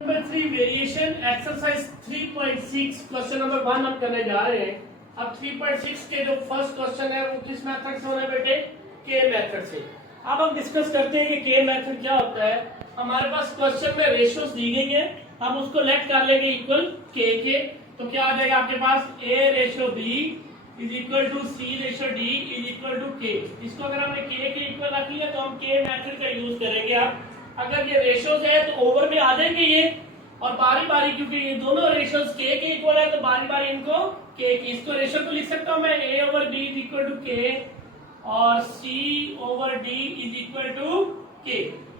Number 3 variation exercise 3.6 question number 1 हम करने जा रहे हैं। अब 3.6 के जो फर्स्ट क्वेश्चन है वो किस मेथड से होना है बेटे? के मेथड से। अब हम डिस्कस करते हैं कि के मेथड क्या होता है। हमारे पास क्वेश्चन में रेशियोज दी गई है, हम उसको लेट कर लेंगे इक्वल के। तो क्या आ जाएगा आपके पास? a ratio b is equal to c ratio d is equal to k। इसको अगर हमने के इक्वल रख लिया तो हम के मेथड का यूज करेंगे। आप अगर ये रेशियोज है तो ओवर में आ जाएंगे ये, और बारी बारी क्योंकि ये दोनों रेशियोज के इक्वल है तो बारी बारी इनको के की, इसको रेशियो को लिख सकता हूं मैं a over b is equal to k और c over d is equal to k.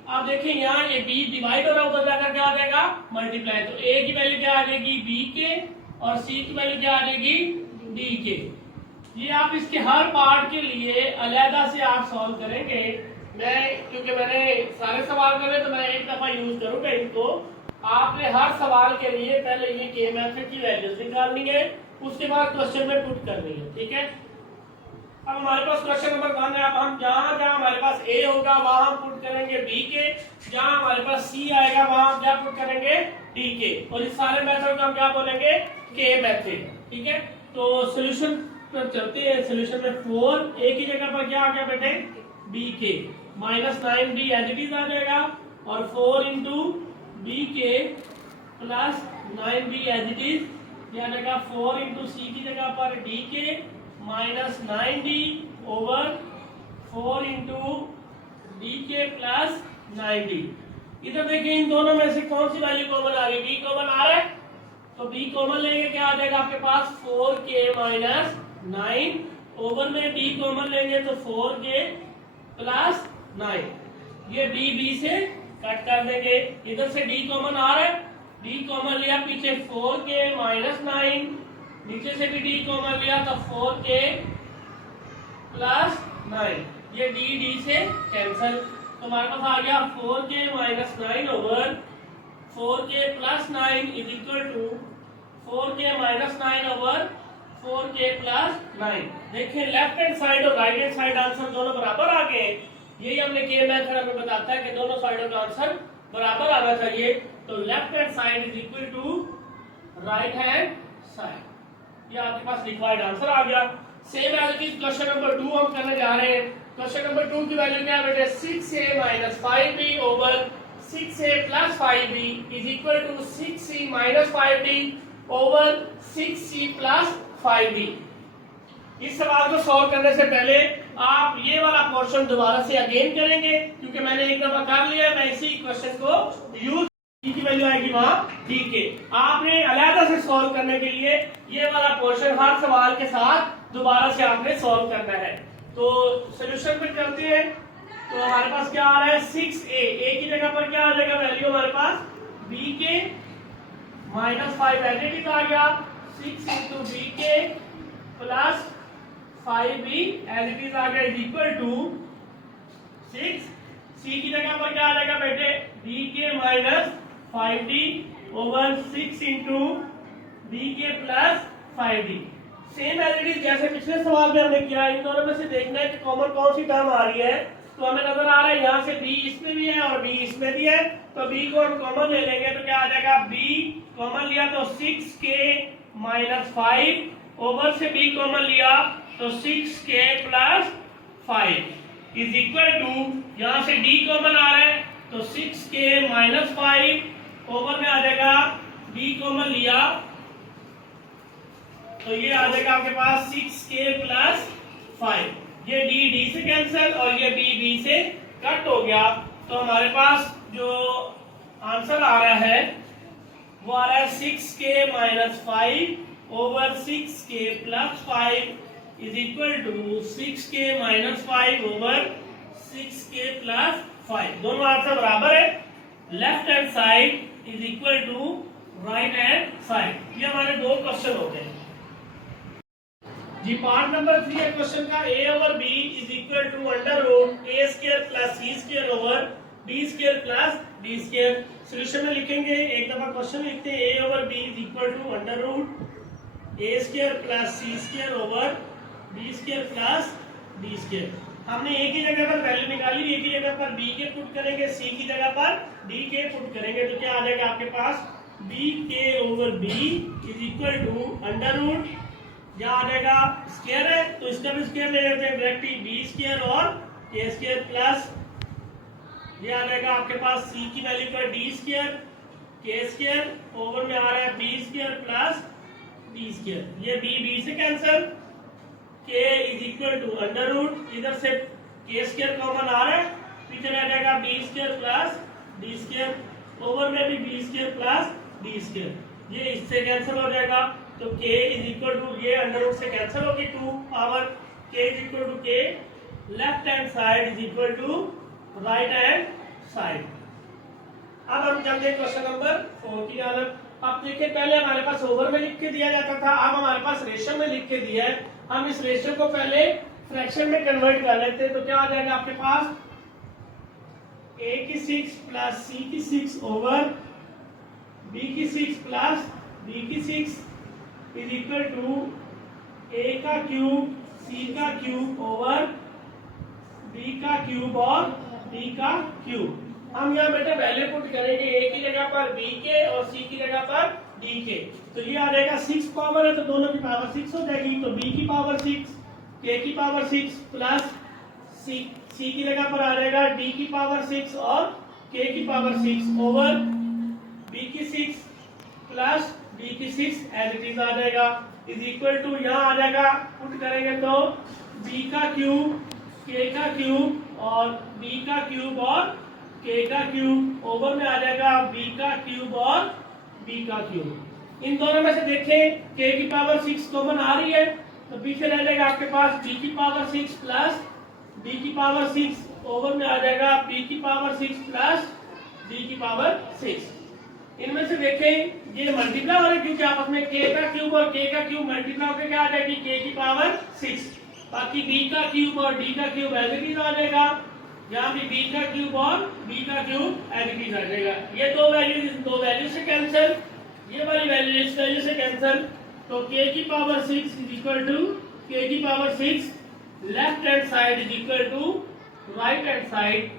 आप देखें यहाँ ये b डिवाइड हो रहा है, उधर जाकर क्या आ जाएगा? मल्टीप्लाई। तो a की वैल्यू क्या आ जाएगी? b के, और c की वैल्यू क्या आ जाएगी? d के। ये आप इसके हर पार्ट के लिए अलहदा से आप सॉल्व करेंगे। मैं क्योंकि मैंने सारे सवाल करे तो मैं एक दफा यूज करूंगा इनको। आपने हर सवाल के लिए पहले ये के मेथड की वैल्यूज निकालनी है, उसके बाद क्वेश्चन में पुट करनी है, ठीक है। अब हमारे पास क्वेश्चन नंबर 1 है। अब हम जहां जहां हमारे पास a होगा वहां हम पुट करेंगे b के, जहां हमारे पास c आएगा वहां हम क्या पुट करेंगे? d के, और इस सारे मेथड को हम क्या बोलेंगे? के मेथड, ठीक है। तो सॉल्यूशन पर चलते हैं। सॉल्यूशन में 4 a की जगह पर क्या आ गया बेटे? b के minus 9b as it is आ जाएगा, और 4 इंटू बी के plus 9b as it is या जाएगा 4 इंटू सी की जगह पर डी के minus 9d over 4 into D के प्लस 9d। इधर देखिए इन दोनों में से कौन सी वैल्यू कॉमन आ रही? b कॉमन आ रहा है, तो b कॉमन लेंगे क्या आ जाएगा आपके पास? 4k माइनस 9 ओवर में d कॉमन लेंगे तो 4k प्लस 9। ये b से कट कर देंगे, इधर से d कॉमन आ रहा है, d कॉमन लिया पीछे 4k माइनस 9, नीचे से भी d कॉमन लिया तो 4k प्लस 9। ये d से कैंसल, तो हमारे पास आ गया 4k minus 9 over 4k plus 9 is equal to 4k minus 9 over 4k plus 9। देखिए लेफ्ट हैंड साइड और राइट हैंड साइड आंसर दोनों बराबर आ गए। यही हमने के मेथड हमें बताता है कि दोनों साइडों का आंसर बराबर आना चाहिए। तो left hand side is equal to right hand side, ये आपके पास रिक्वायर्ड आंसर आ गया। Same as it question number 2 हम करने जा रहे हैं। क्वेश्चन नंबर 2 की वैल्यू क्या है बेटे? 6a minus 5b over 6a plus 5b is equal to 6c minus 5b over 6c plus 5b। इस सवाल को सॉल्व करने से पहले आप ये वाला पोर्शन दोबारा से अगेन करेंगे, क्योंकि मैंने एक दफा कर लिया है। मैं इसी क्वेश्चन को यूज की वैल्यू आएगी वहां डी के। आपने अलहदा से सॉल्व करने के लिए ये वाला पोर्शन हर सवाल के साथ दोबारा से आपने सॉल्व करना है। तो सोल्यूशन पे चलते हैं। तो हमारे पास क्या आ रहा है? 6a की जगह पर क्या आ जाएगा वैल्यू हमारे पास? b के माइनस 5 एज इट इज आ गया, 6 इंटू बी के plus 5b as it is आ गया इज इक्वल टू 6। c की जगह पर क्या आ जाएगा बेटे? d के minus 5d over 6 into B के plus 5d। Same as it is जैसे पिछले सवाल में हमने किया। इन दोनों में से देखना है कि कॉमन कौन सी टर्म आ रही है। तो हमें नजर आ रहा है यहाँ से b इसमें भी है और b इसमें भी है, तो b को हम कॉमन ले लेंगे तो क्या आ जाएगा? b कॉमन लिया तो 6k माइनस 5 ओवर से b कॉमन लिया तो 6k plus 5 is equal to, यहां से d कॉमन आ रहा है तो 6k माइनस 5 ओवर में आ जाएगा d कॉमन लिया तो ये आ जाएगा आपके पास 6k प्लस 5। ये d से कैंसिल और ये b से कट हो गया। तो हमारे पास जो आंसर आ रहा है वो आ रहा है 6k minus 5 over 6k plus 5 is equal to 6k minus 5 over 6k plus 5। दोनों आंसर बराबर है। Left hand side is equal to right hand side. ये हमारे दो क्वेश्चन हो गए जी। पार्ट नंबर 3 है क्वेश्चन का। a over b is equal to under root a square plus c square over b square plus d square. Solution में लिखेंगे, एक दफा क्वेश्चन लिखते हैं। a over b is equal to under root a square plus c square over b square plus d square. हमने एक ही जगह पर वैल्यू निकाली, एक ही जगह पर b के पुट करेंगे, c की जगह पर डी के पुट करेंगे तो क्या आ जाएगा आपके पास b k over b is equal to under root, यहाँ आ जाएगा स्क्वायर है तो इसका भी स्क्वायर ले लेते हैं डायरेक्टली बी स्क्वायर और के स्क्वायर प्लस ये आ जाएगा आपके पास सी की वैल्यू पर D square K square over में आ रहा है B square plus D square, ये बी से cancel, K is equal to under root, इधर से के स्क्वायर कॉमन आ रहा है, पीछे रह जाएगा b square plus D square, over में भी b square plus D square, ये इससे कैंसिल हो जाएगा तो k इज इक्वल टू ये अंडर रूट से कैंसिल होगी 2 power k is equal to k, left hand side is equal to right hand side. अब हम चलते हैं क्वेश्चन नंबर 4 की तरफ। अब देखिए पहले हमारे पास ओवर में लिख के दिया जाता था, अब हमारे पास रेशियो में लिख के दिया है, हम इस रेशियो को पहले फ्रैक्शन में कन्वर्ट कर लेते हैं तो क्या आ जाएगा आपके पास a की 6 प्लस c की 6 ओवर b की 6 प्लस d की 6 इज इक्वल टू a का क्यूब c का क्यूब ओवर b का क्यूब और d का क्यूब। हम यहाँ बेटा वैल्यू पुट करेंगे a की जगह पर b के और c की जगह पर d के, तो ये आ जाएगा 6 पावर है तो दोनों की पावर 6 हो जाएगी, तो b की पावर 6 k की पावर 6 प्लस c की जगह पर आ जाएगा d की पावर 6 और k की पावर 6 ओवर b की 6 प्लस d की 6 एज इट इज आ जाएगा इज इक्वल टू यहाँ आ जाएगा पुट करेंगे तो b का क्यूब k का क्यूब और b का क्यूब और k का क्यूब ओवर में आ जाएगा b का क्यूब और b का क्यूब। इन दोनों में से देखें k की पावर 6 कॉमन आ रही है तो पीछे रह जाएगा आपके पास b की पावर 6 प्लस d की पावर 6 ओवर में आ जाएगा b की पावर 6 प्लस d की पावर 6। इनमें से देखें ये मल्टीप्लाई हो रहा है क्योंकि आपस में k का क्यूब और k का क्यूब मल्टीप्लाई होकर क्या आ जाएगी k की पावर 6, बाकी b का क्यूब और d का क्यूब एज इट इज आ जाएगा, यहाँ भी b का क्यूब और b का क्यूब एज इट इज आ जाएगा, ये दो वैल्यू से कैंसिल, ये वाली वैल्यू इस वैल्यू से कैंसिल, तो k की power 6 is equal to k की power 6 left hand side is equal to right hand side